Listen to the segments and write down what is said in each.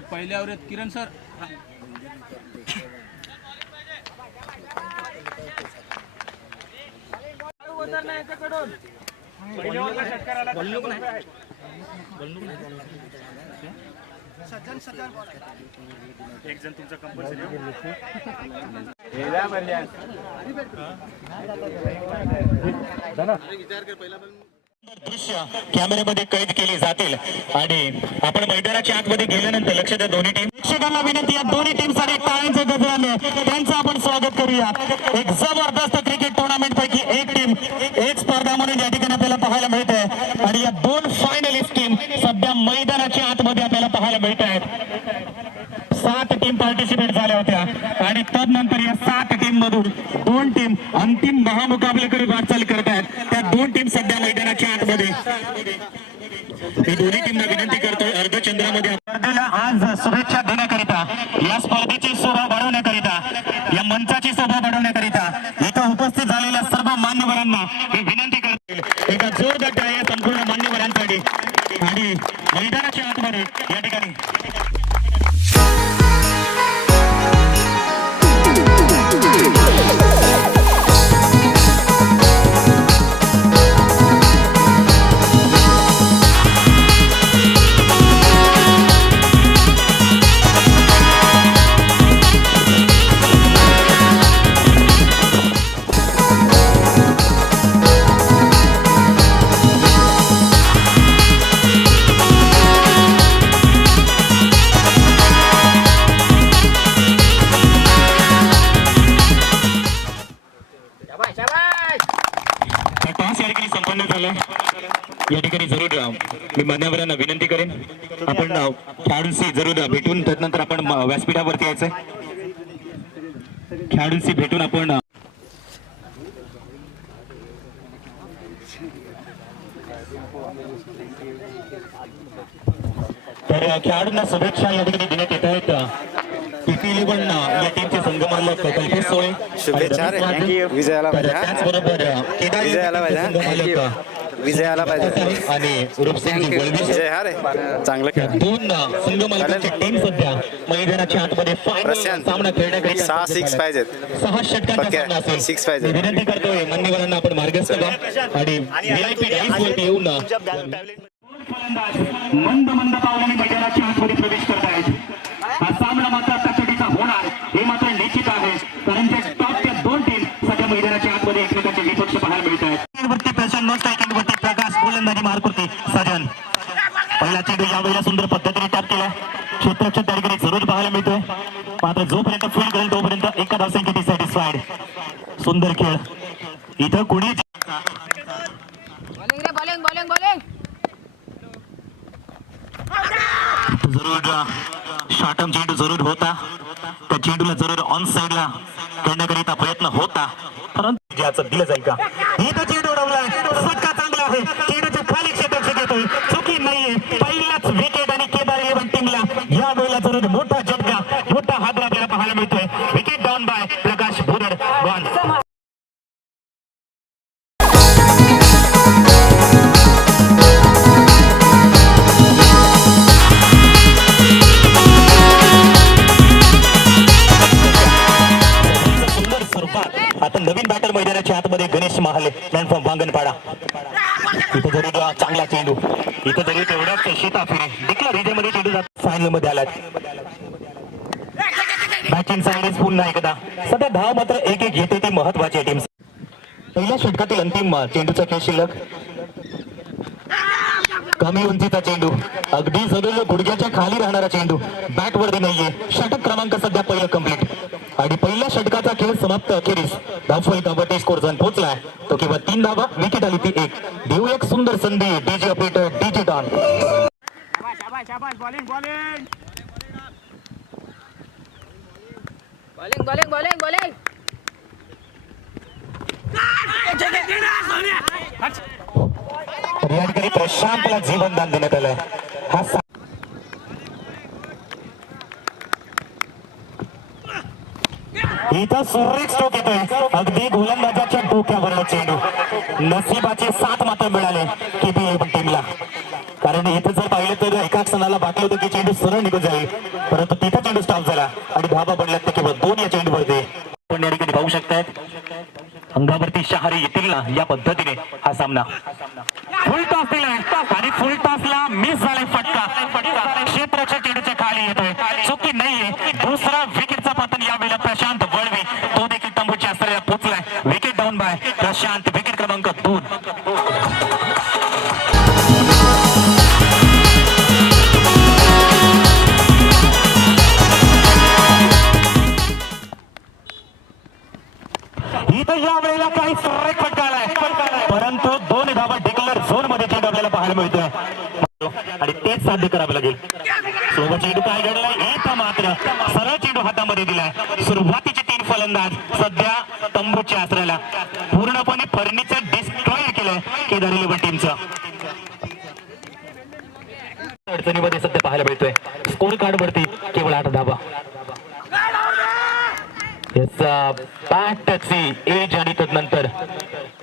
पहि- पहिल्यावर आहेत किरण सर. एक जण तुमचा कंपल्सरी दृश्य कॅमेऱ्यामध्ये कैद केली जातील. आणि आपण मैदानाच्या आतमध्ये गेल्यानंतर लक्ष द्या दोन्ही टीम शिक्षकांना विनंती या दोन्ही टीमसाठी टाळ्यांचे गजराने त्यांचं आपण स्वागत करूया. एक जबरदस्त क्रिकेट टुर्नामेंट पैकी एक टीम एक स्पर्धा म्हणून या ठिकाणी आपल्याला पाहायला मिळत आहे आणि या दोन फायनलिस्ट टीम सध्या मैदानाच्या आतमध्ये आपल्याला पाहायला मिळत आहेत टीम पार्टिसिपेट झाल्या होत्या. आणि तदनंतर या सात टीम मधून दोन टीम अंतिम महामुकाबल्याकडे वाटचाल करत आहेत. त्या दोन टीम सध्या मैदानाच्या आतमध्ये. मी दोन्ही टीमना विनंती करतोय अर्धचंद्रामध्ये स्पर्धेला आज शुभेच्छा देण्याकरिता या स्पर्धेची शोभा वाढवण्याकरिता या मंचाची शोभा वाढवण्याकरिता इथं उपस्थित झालेल्या सर्व मान्यवरांना मी विनंती करतो. एका जोरदार टाळ्या संपूर्ण मान्यवरांसाठी. आणि मैदानाच्या आतमध्ये या ठिकाणी मान्यवरांना विनंती करेन. आपण खेळाडूंशी जरूर भेटून त्यानंतर आपण व्यासपीठावरती यायचंय. खेळाडूंशी भेटून आपण तर खेळाडूंना शुभेच्छा या ठिकाणी देण्यात येत आहेत पीपी इलेव्हन या टीमचे संघमालक कल्पेश सोळे? त्याचबरोबर केदार या विजयाला पाहिजे? संघमालक विजयाला पाहिजे. आणि रूपसिंग विजय हा रे. चांगलं खेळ. दोन संघ मालकांची टीम सध्या मैदानाच्या आतमध्ये फायनल प्रशांत, सामना खेळण्याकरिता सहा. पाहिजेत. षटकांचा. सामना असेल. Six पाहिजेत. मी विनंती करतोय मान्यवरांना आपण मार्गस्थ व्हा आणि व्हीआयपी डाईस वरती येऊन मंद मंद पावलाने मैदानाच्या आतमध्ये प्रवेश करत आहेत हा सामना मात्र कसोटीचा होणार. हे मात्र निश्चित आहे. कारण त्या टॉपच्या दोन टीम सध्या मैदानाच्या आतमध्ये एकमेकांचे विपक्ष पाहायला मिळत आहेत वरती प्रकाश गोलंदाजी मारकुर्ती सजन. पहिला चेंडू यावेळेला सुंदर पद्धतीने टॅप केला. क्षेत्ररक्षक त्या ठिकाणी जरूर पाहायला मिळतोय. मात्र जोपर्यंत फील्ड करेल तोपर्यंत एका धावसंख्येने सॅटिस्फाईड सुंदर खेळ. इथं कोणी बॉलिंग रे बॉलिंग बॉलिंग बॉलिंग जरूर शॉर्टम चेंडू जरूर होता. त्या चेंडूला जरूर ऑन साइडला खेळण्याकरिता प्रयत्न होता. परंतु दिलं जाईल का? इथं चेंडू उडवलाय फटका चांगला आहे चेंडूच्या खाली क्षेत्ररक्षक येतोय चुकी नाहीये पहिलाच विकेट आणि केदार इलेव्हन टीमला या मोठा झटका मोठा हादरा आपल्याला पाहायला मिळतोय. Wicket down by Prakash Bhudad one आता नवीन बॅटर मैदानाच्या आतमध्ये गणेश महाले प्लॅटफॉर्म इथं जरी चांगला चेंडू इथं जरी तेवढ्याच शेता फिरे डिक्ला रिजेमध्ये चेंडू मध्ये आलात बॅटिंग साईड पुन्हा एकदा सध्या धाव मात्र एक एक घेते ती महत्वाची टीम पहिल्या षटकातील अंतिम चेंडूचा खेळ शिल्लक. कमी उंचीचा चेंडू. अगदी जवळ गुडघ्याच्या खाली राहणारा चेंडू. बॅट वरती नाहीये. षटक क्रमांक सध्या पहिला कंप्लीट आणि पहिल्या षटकाचा खेळ समाप्त अखेरीस. धावफल धावटे स्कोर जाऊन पोहोचलाय. तो केवळ तीन धावा विकेट आली ती एक. देऊ एक सुंदर संधी डीजे ऑपरेटर डीजे डॉन शाबाश शाबाश bowling bowling bowling bowling bowling bowling तर या ठिकाणी प्रशांतला जीवनदान देण्यात आलंय हा सा- इथं सुरेख स्ट्रोक येतोय. अगदी गोलंदाजाच्या डोक्यावरला चेंडू. नशिबाचे सात मात्र मिळाले केपी टीमला. कारण इथं जर पाहिलं एका क्षणाला बाकी होतं की चेंडू सरळ निघून जाईल. परंतु तिथं चेंडू स्टॉप झाला आणि धाबा बनल्यात ते केवळ दोन या चेंडूवरती. आपण या ठिकाणी पाहू शकतायत अंगावरती शहारे येतील ना या पद्धतीने हा सामना. फुल टॉस दिला आणि फुल टॉसला मिस झालाय फटका. क्षेत्राच्या चेंडूच्या खाली येतोय. चुकी नाहीये. दुसरा विकेटचा पतन यावेळेला प्रशांत वळवी तो देखील तंबूच्या असलेला पोचलाय. Wicket down by Prashant.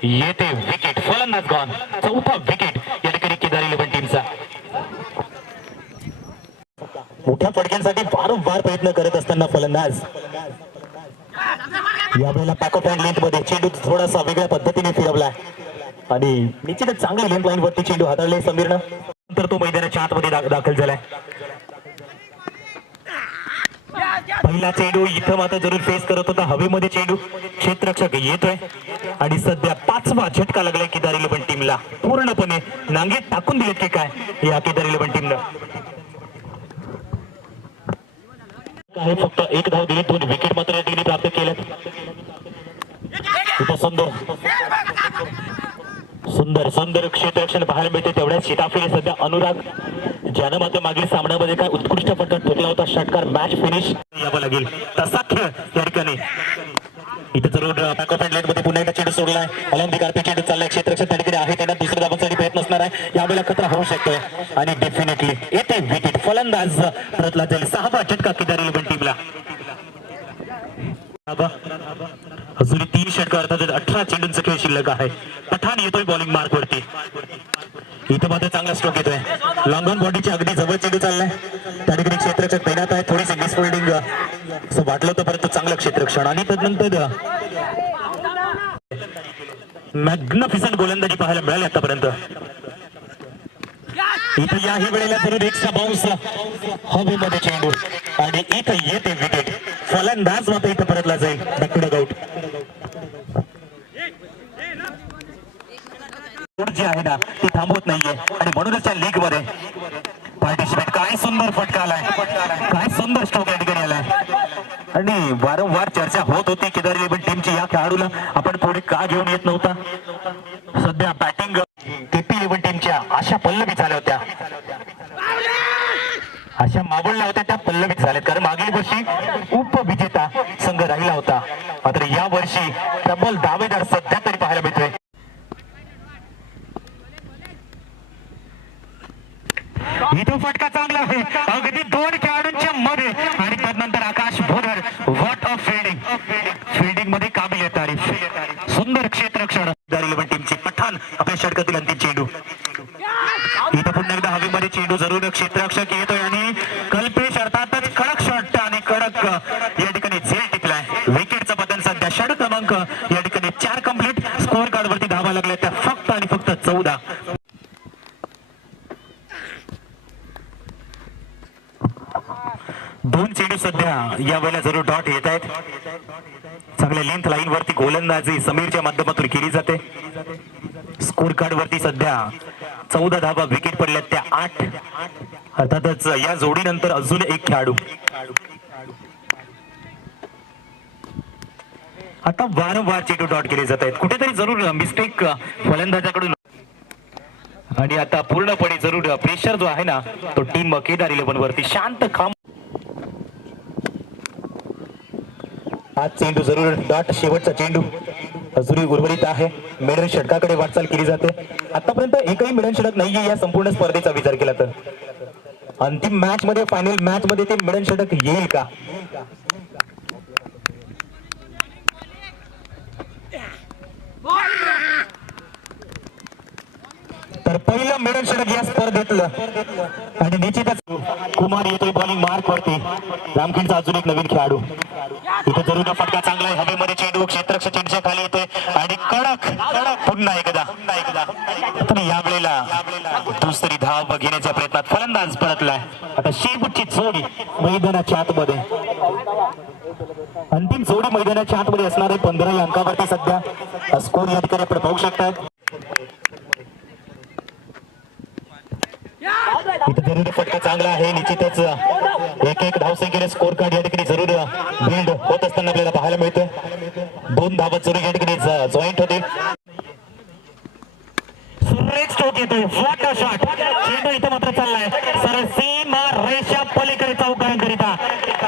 येते विकेट फलंदाज गॉन चौथा विकेट या ठिकाणी केदार इलेव्हन टीमचा मोठ्या फटक्यांसाठी वारंवार प्रयत्न करत असताना फलंदाज. यावेळेला पॅकअप अँड लेंथमध्ये चेंडू थोडासा वेगळ्या पद्धतीने फिरवला. आणि निश्चितच चांगल्या लेंथ लाईन वरती चेंडू हाताळले समीरनं. नंतर तो मैदानाच्या आतमध्ये दाखल झालाय. पहिला चेंडू इथं मात्र जरूर फेस करत होता. हवेमध्ये चेंडू क्षेत्ररक्षक येतोय. आणि सध्या पाचवा झटका लागलाय केदार इलेव्हन टीमला पूर्णपणे नांगेत टाकून दिलेत की काय या केदार इलेव्हन टीमनं आहे फक्त एक धाव दिली दोन विकेट मात्र या ठिकाणी प्राप्त केल्यात सुंदर. सुंदर सुंदर क्षेत्ररक्षण पाहायला मिळते तेवढ्याच शिताफीने सध्या. अनुराग ज्यानं मात्र मागील सामन्यामध्ये काय उत्कृष्ट पद्धत ठोकला होता. षटकार मॅच फिनिश यावं लागेल. तसा खेळ या ठिकाणी इथे जरूर बॅकअपमध्ये पुन्हा एकदा चेंडू सोडलाय अलंदी आरपी चेंडू चाललाय. क्षेत्ररक्षण त्या ठिकाणी आहे. त्यांना दुसऱ्या धावांसाठी प्रयत्न असणार आहे. यावेळेला खतरा होऊ शकतो आणि डेफिनेटली येते विकेट फलंदाज परतला जाईल. सहावा झटका केदार इलेव्हन टीमला अजूनही तीन षटक अर्थात अठरा चेंडूंचा खेळ शिल्लक आहे. पठाण येतोय बॉलिंग मार्क वरती. इथं मात्र चांगला स्ट्रोक येतोय. लॉंग ऑन बॉडीच्या अगदी जवळ चेंडू चाललाय. त्या ठिकाणी क्षेत्रक्षक तैनात आहे. थोडीशी मिसफोल्डिंग असं वाटलं होतं परंतु चांगलं क्षेत्रक्षण. आणि तदनंतर फिसन गोलंदाजी पाहायला मिळाली आतापर्यंत. इथं याही वेळेला तरी रिक्षा बाउन्स हवेमध्ये चेंडू. आणि इथं येते विकेट फलंदाज मात्र इथं परतला जाईल. डकडग जी आहे ना ती थांबवत नाहीये. आणि म्हणूनच या लीगमध्ये पार्टिसिपेट काय सुंदर फटका आलाय. काय सुंदर स्ट्रोक या ठिकाणी आलाय. आणि वारंवार चर्चा होत होती केदार इलेव्हन टीमची या खेळाडूला. आपण पुढे का घेऊन येत नव्हता. सध्या बॅटिंग केपी इलेव्हन टीमच्या अशा पल्लवी झाल्या होत्या. अशा मावळल्या होत्या त्या पल्लवीत झाल्यात. कारण मागील वर्षी उपविजेता संघ राहिला होता. मात्र या वर्षी प्रबल दावेदार सध्या तरी पाहायला मिळतोय इथं फटका चांगला आहे. अगदी दोन खेळाडूंच्या मध्ये. आणि त्यानंतर Akash Bhodar. What of fielding फिल्डिंगमध्ये काबिलियत तारीफ. सुंदर क्षेत्ररक्षण इलेव्हन टीमचे पठाण. आपल्या षटकातील अंतिम चेंडू. इथं पुन्हा एकदा हवेमध्ये चेंडू जरूर क्षेत्ररक्षक येतोय. आणि कल्पेश अर्थातच कडक आहेत चांगल्या लेंथ लाईन वरती गोलंदाजी समीरच्या माध्यमातून केली जाते. स्कोर कार्ड वरती सध्या चौदा धाबा विकेट पडल्यात त्या आठ. अर्थातच या जोडीनंतर अजून एक खेळाडू. आता वारंवार चेटू डॉट केले जात आहेत. कुठेतरी जरूर मिस्टेक फलंदाजाकडून. आणि आता पूर्णपणे जरूर प्रेशर जो आहे ना तो टीम केदार इलेव्हन वरती. शांत खांब आज चेंडू जरूर डॉट शेवटचा चेंडू. अजुरी उर्वरित आहे. मिडन षटकाकडे वाटचाल केली जाते. आतापर्यंत एकही मिडन षटक नाहीये या संपूर्ण स्पर्धेचा विचार केला तर. अंतिम मॅच मध्ये फायनल मॅच मध्ये ते मिडन षटक येईल का? पहिलं मेडल षटक या स्पर्धेतलं. आणि निश्चितच कुमार येतोय बॉलिंग मार्क वरती. रामखिंडचा अजून एक नवीन खेळाडू. इथे जरूर फटका चांगला आहे. हवेमध्ये चेंडू क्षेत्रक्ष चेंडूच्या खाली येतोय. आणि कडक कडक पुन्हा एकदा. पुन्हा या वेळेला दुसरी धाव घेण्याच्या प्रयत्नात फलंदाज परतलाय. आता शेवटची जोडी मैदानाच्या आतमध्ये. अंतिम जोडी मैदानाच्या आतमध्ये असणार आहे. पंधरा अंकावरती सध्या. स्कोर या ठिकाणी आपण पाहू शकतात इथं फटका चांगला आहे निश्चितच एक एक धावसंख्येने स्कोर कार्ड या ठिकाणी जरूर बिल्ड होत असताना आपल्याला पाहायला मिळतोय. दोन धावत जरूर या ठिकाणी जॉईंट होते सुरेख येतोय शॉट चेंडू इथं मात्र चाललाय. सर सीमा रेषा पलीकडे चौकारण करिता.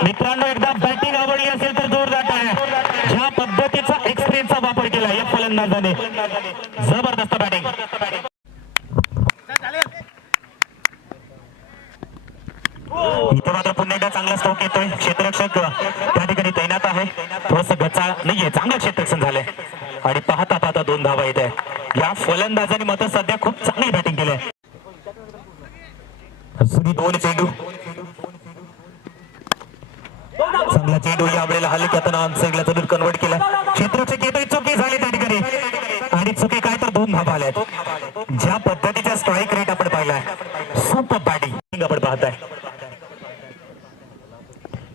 मित्रांनो एकदा बॅटिंग आवडली असेल तर जोरदार आहे ज्या पद्धतीचा एक्सपिरियन्सचा वापर केला या फलंदाजाने जबरदस्त बॅटिंग इथं मात्र पुन्हा एकदा चांगला स्ट्रोक येतोय क्षेत्ररक्षक त्या ठिकाणी तैनात आहे थोडस गचा नाहीये चांगलं क्षेत्ररक्षण झालंय आणि पाहता पाहता दोन धावा येत आहे या फलंदाजाने मात्र सध्या खूप चांगली बॅटिंग केली आहे अजूनही दोन चेंडू चांगला चेंडू या वेळेला हलक्यातनं ऑन साईडला जरूर कन्वर्ट केला क्षेत्ररक्षक येतोय चुकी झाली त्या ठिकाणी आणि चुकी काय तर दोन धावा आल्यात ज्या पद्धतीचा स्ट्राईक रेट आपण पाहिलाय सुपर बॅटिंग आपण पाहताय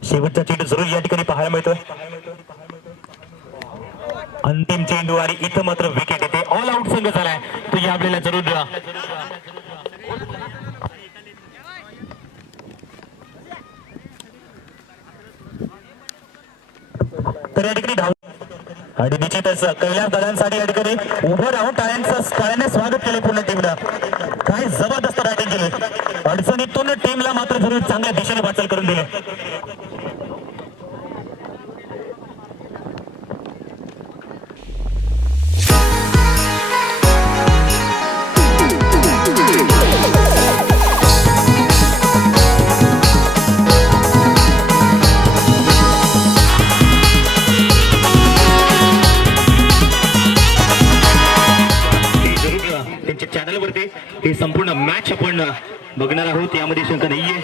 शेवटचा चेंडू जरूर या ठिकाणी पाहायला मिळतोय अंतिम चेंडू आणि इथं मात्र विकेट येते. ऑल आउट संघ झालाय. तो या आपल्याला जरूर द्या. तर या ठिकाणी धाव आणि निश्चितच कैलास दादांसाठी या ठिकाणी उभं राहून टाळ्यांचं टाळ्याने स्वागत केले पूर्ण टीमला काय जबरदस्त बॅटिंग केली. अडचणीतून टीमला मात्र जरूर चांगल्या दिशेने वाटचाल करून दिली. चॅनलवरती हे संपूर्ण मॅच आपण बघणार आहोत. यामध्ये शंका नाहीये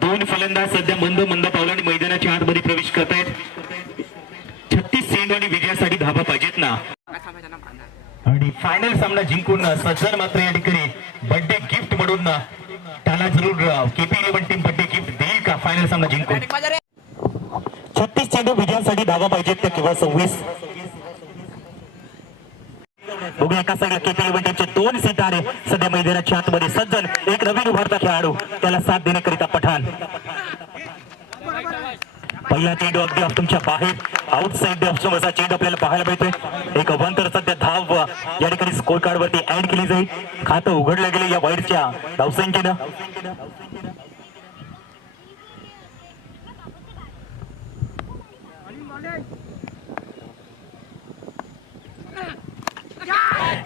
दोन फलंदाज सध्या मंद मंद पावलाने मैदानाच्या आतमध्ये प्रवेश करतायत. छत्तीस सेंड आणि विजयासाठी धाबा पाहिजेत ना. आणि फायनल सामना जिंकून सज्जन मात्र या ठिकाणी बर्थडे गिफ्ट म्हणून त्याला जरूर KP eleven team birthday final सामना जिंकून. छत्तीस चेंडू विजयासाठी धावा पाहिजेत त्या किंवा सव्वीस. बघूया साईडला केपी इलेव्हन टीमचे दोन सितारे. सध्या मैदानाच्या आतमध्ये सज्जन एक नवीन उभारता खेळाडू. त्याला साथ देण्याकरिता पठाण. पहिला चेंडू अगदी ऑफ तुमच्या बाहेर. आउटसाइड असा चेंडू आपल्याला पाहायला मिळतोय. एक अवांतर सध्या धाव या ठिकाणी स्कोर कार्ड वरती ऍड केली जाईल. खातं उघडलं गेलं या वाईडच्या धावसंख्येनं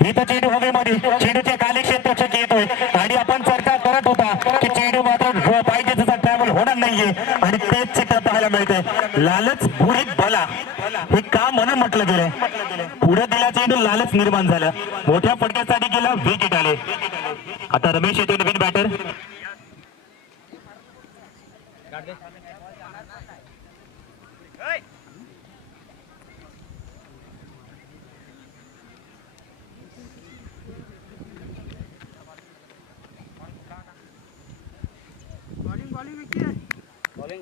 इथं चेंडू हवेमध्ये चेंडूच्या खाली येतोय आणि आपण चर्चा करत होता की चेंडू मात्र पाहिजे तसा ट्रॅव्हल होणार नाहीये. आणि तेच चित्र पाहायला मिळतंय. लालच पुढे बला हे का म्हणून म्हटलं गेलंय? पुढे दिला चेंडू लालच निर्माण झालं. मोठ्या फटक्यासाठी गेला विकेट आले. आता रमेश येतोय नवीन बॅटर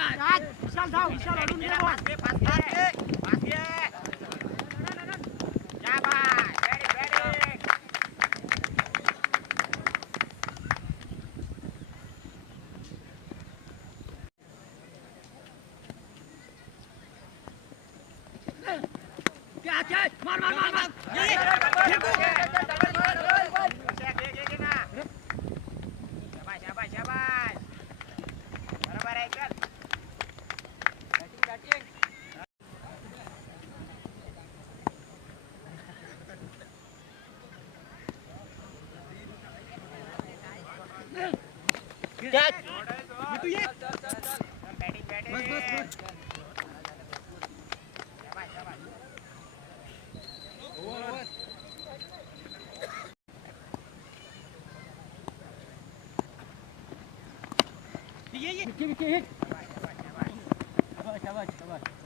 વિશાલ વિશાલ વિશાલ बॉलिंग शाबाश शाबाश शाबाश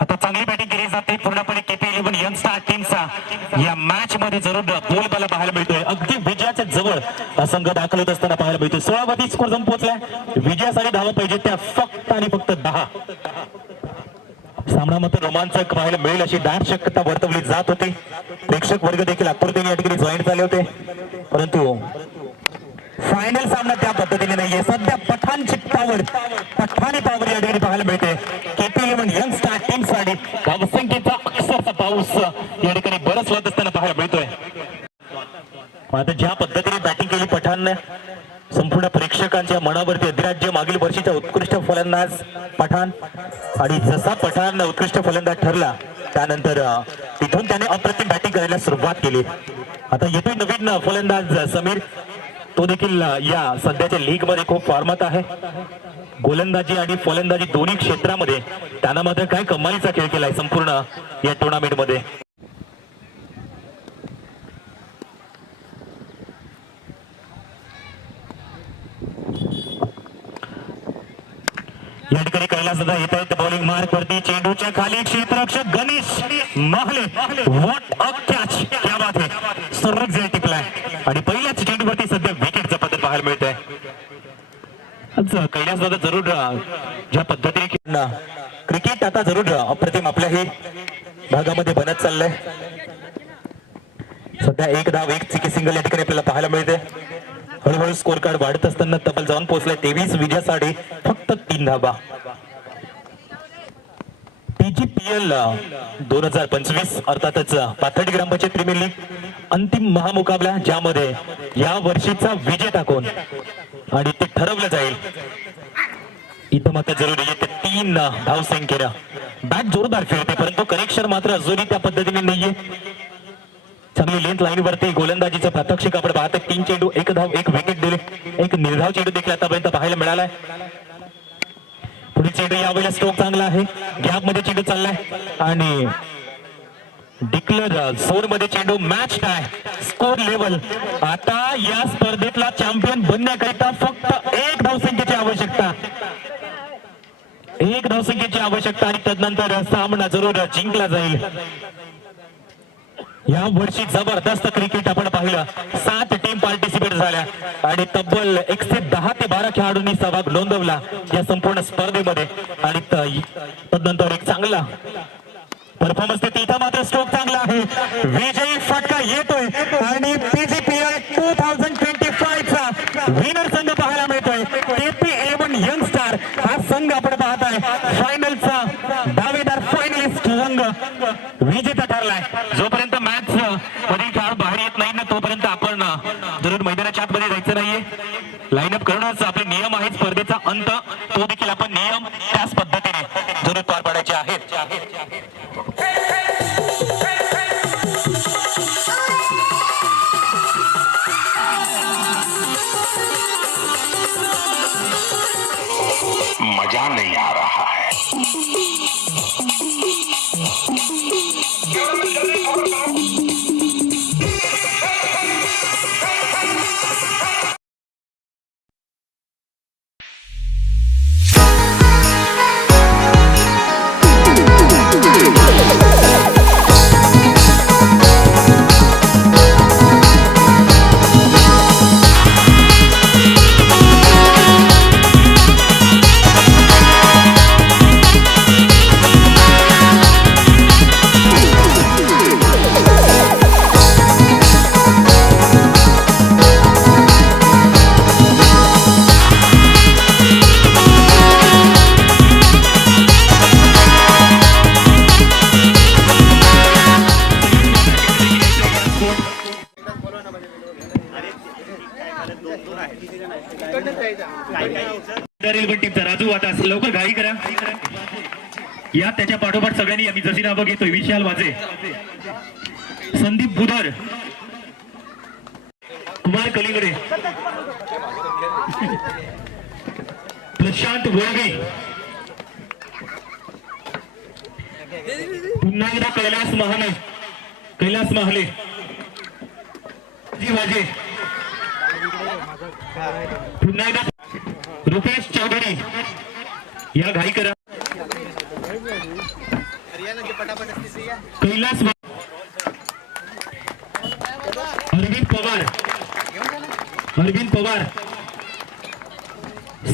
आता चांगली बॅटिंग केली जाते. पूर्णपणे केपी इलेव्हन यंग टीमचा या मॅच मध्ये जरूर बोलबाला पाहायला मिळतोय. अगदी विजयाच्या जवळ संघ दाखल होत असताना पाहायला मिळतोय. सोळावधी स्कोर जाऊन पोहोचलाय. विजयासाठी धावा पाहिजे त्या फक्त आणि फक्त दहा. सामना मात्र रोमांचक पाहायला मिळेल अशी दाट शक्यता वर्तवली जात होती. प्रेक्षक वर्ग देखील आकृतीने या ठिकाणी जॉईन झाले होते. परंतु फायनल सामना त्या पद्धतीने नाहीये सध्या पठाणची पावर पठाणी पावर या ठिकाणी पाहायला मिळते केपी इलेव्हन यंग स्टार टीमसाठी धावसंख्येचा अक्षरचा पाऊस या ठिकाणी बरंच होत असताना पाहायला मिळतोय आता ज्या पद्धतीने बॅटिंग केली पठाणने संपूर्ण प्रेक्षकांच्या मनावरती अधिराज्य मागील वर्षीचा उत्कृष्ट फलंदाज पठाण आणि जसा उत्कृष्ट फलंदाज ठरला. त्यानंतर तिथून त्याने अप्रतिम बॅटिंग करायला सुरुवात केली. आता येतोय नवीन फलंदाज समीर. तो देखील या सध्याच्या लीगमध्ये खूप फॉर्मात आहे. गोलंदाजी आणि फलंदाजी दोन्ही क्षेत्रामध्ये त्यानं मात्र काय कमालीचा खेळ केलाय संपूर्ण या टुर्नामेंट मध्ये कैलास दादा येत आहेत बॉलिंग मार्क वरती चेंडूच्या खाली क्षेत्ररक्षक Ganesh Mahale. What a catch क्या बात आहे सर्वच जय टिपलाय आणि पहिल्याच चेंडूवरती सध्या विकेटचं पद्धत पाहायला मिळत आहे कैलास दादा जरूर ज्या पद्धतीने खेळणं, क्रिकेट आता जरूर अप्रतिम अप्रतिम आपल्याही भागामध्ये बनत चाललंय. सध्या एक धाव एक चिकी सिंगल या ठिकाणी आपल्याला पाहायला मिळते. हळूहळू स्कोर कार्ड वाढत असताना तब्बल जाऊन पोहोचलाय तेवीस विजयासाठी फक्त तीन धाबा टीजीपीएल दोन हजार पंचवीस अर्थातच पाथर्डी ग्रामपंचायत प्रीमियर लीग अंतिम महामुकाबला ज्यामध्ये या वर्षीचा विजय टाकून आणि ते ठरवलं जाईल. इथं मात्र जरुरी येते तीन तीन धावसंख्येनं बॅट जोरदार खेळते परंतु कनेक्शन मात्र अजूनही त्या पद्धतीने नाहीये. चांगली लेंथ लाईन वरती गोलंदाजीचं प्रात्यक्षिक आपण पाहतो तीन चेंडू एक धाव एक विकेट दिले एक निर्धाव चेंडू देखील आतापर्यंत पाहायला मिळालाय पुढील चेंडू यावेळेला स्ट्रोक चांगला आहे गॅपमध्ये चेंडू चाललाय आणि डिक्लेअर झोनमध्ये चेंडू मॅच काय स्कोर लेवल आता या स्पर्धेतला चॅम्पियन बनण्याकरिता फक्त एक धावसंख्येची आवश्यकता. एक धावसंख्येची आवश्यकता आणि तदनंतर सामना जरूर जिंकला जाईल. या वर्षी जबरदस्त क्रिकेट आपण पाहिलं. सात टीम पार्टिसिपेट झाल्या. आणि तब्बल एकशे दहा ते बारा खेळाडूंनी सहभाग नोंदवला या संपूर्ण स्पर्धेमध्ये. आणि तदनंतर एक चांगला परफॉर्मन्स ते तिथं मात्र स्ट्रोक चांगला आहे. विजयी फटका येतोय. आणि पीजीपीएल टू थाउजंड ट्वेंटी चा विनर संघ पाहायला मिळतोय. केपी एवन यंग स्टार हा संघ आपण पाहताय. फायनलचा दावेदार फायनलिस्ट संघ विजेता ठरलाय. जोपर्यंत मॅच मधील खेळाडू बाहेर येत नाही ना तोपर्यंत आपण जरूर मैदानाच्या आतमध्ये जायचं नाहीये लाईनअप करणं आपले नियम आहेत स्पर्धेचा अंत. तो देखील आपण नियम त्याच पद्धतीने जरूर पार पाडायचे आहेत. मजा नहीं आ रहा. राजू आता लवकर घाई करा. या त्याच्या पाठोपाठ सगळ्यांनी आम्ही जशी नावं घेतोय. विशाल वाजे संदीप बुधर. कुमार कलिंगडे. प्रशांत वळगे पुन्हा एकदा कैलास महाले कैलास महाले. जी वाजे पुन्हा एकदा रुपेश चौधरी या घाई करा कैलास अरविंद पवार. अरविंद पवार.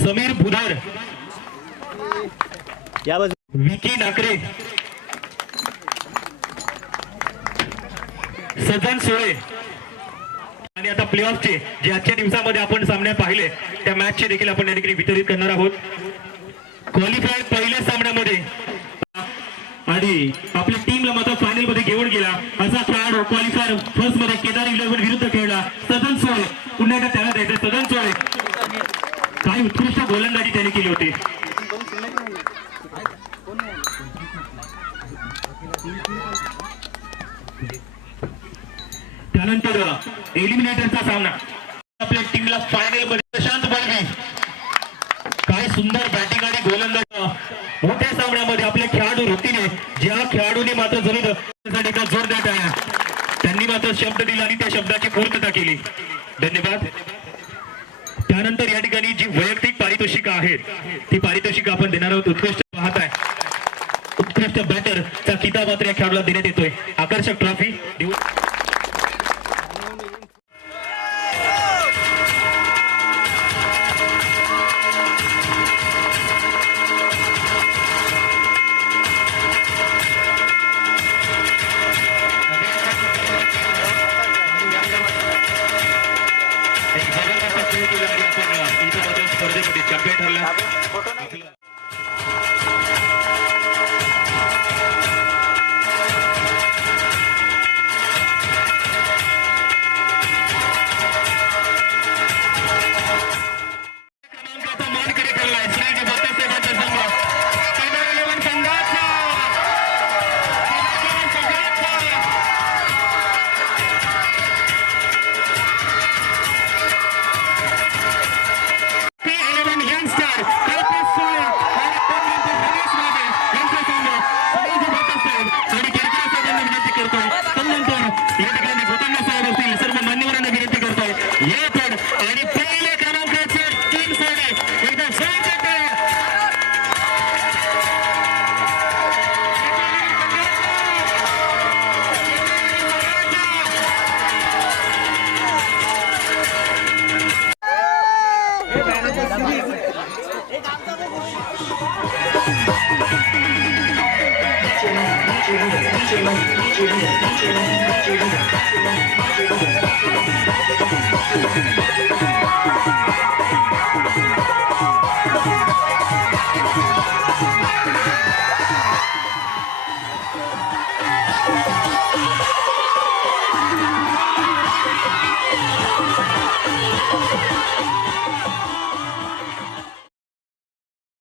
समीर बुधार. विकी नाकरे. सजन सोळे. आणि आता प्ले ऑफचे जे आजच्या दिवसामध्ये आपण सामने पाहिले त्या मॅचचे देखील आपण या ठिकाणी वितरित करणार आहोत. क्वालिफाय पहिल्या सामन्यामध्ये आणि आपल्या टीमला मात्र फायनलमध्ये घेऊन गेला. असा खेळाडू क्वालिफायर फर्स्टमध्ये केदार इलेव्हन विरुद्ध खेळला. सदन सोळे पुन्हा एकदा त्याला द्यायचं सदन सोळे. काही उत्कृष्ट गोलंदाजी त्याने केली होती त्यानंतर एलिमिनेटरचा सामना. आपल्या टीमला फायनलमध्ये प्रशांत बळवी काय सुंदर बॅटिंग आणि गोलंदाज. मोठ्या सामन्यामध्ये आपल्या खेळाडू वृत्तीने ज्या खेळाडूने मात्र जरूर जोर देत आहे त्यांनी मात्र शब्द दिला आणि त्या शब्दाची पूर्तता केली. धन्यवाद. त्यानंतर या ठिकाणी जी वैयक्तिक पारितोषिका आहेत ती पारितोषिक आपण देणार आहोत. उत्कृष्ट पाहत आहे उत्कृष्ट बॅटरचा किताब मात्र या खेळाडूला देण्यात येतोय. आकर्षक ट्रॉफी स्पर्धेमध्ये चॅम्पियन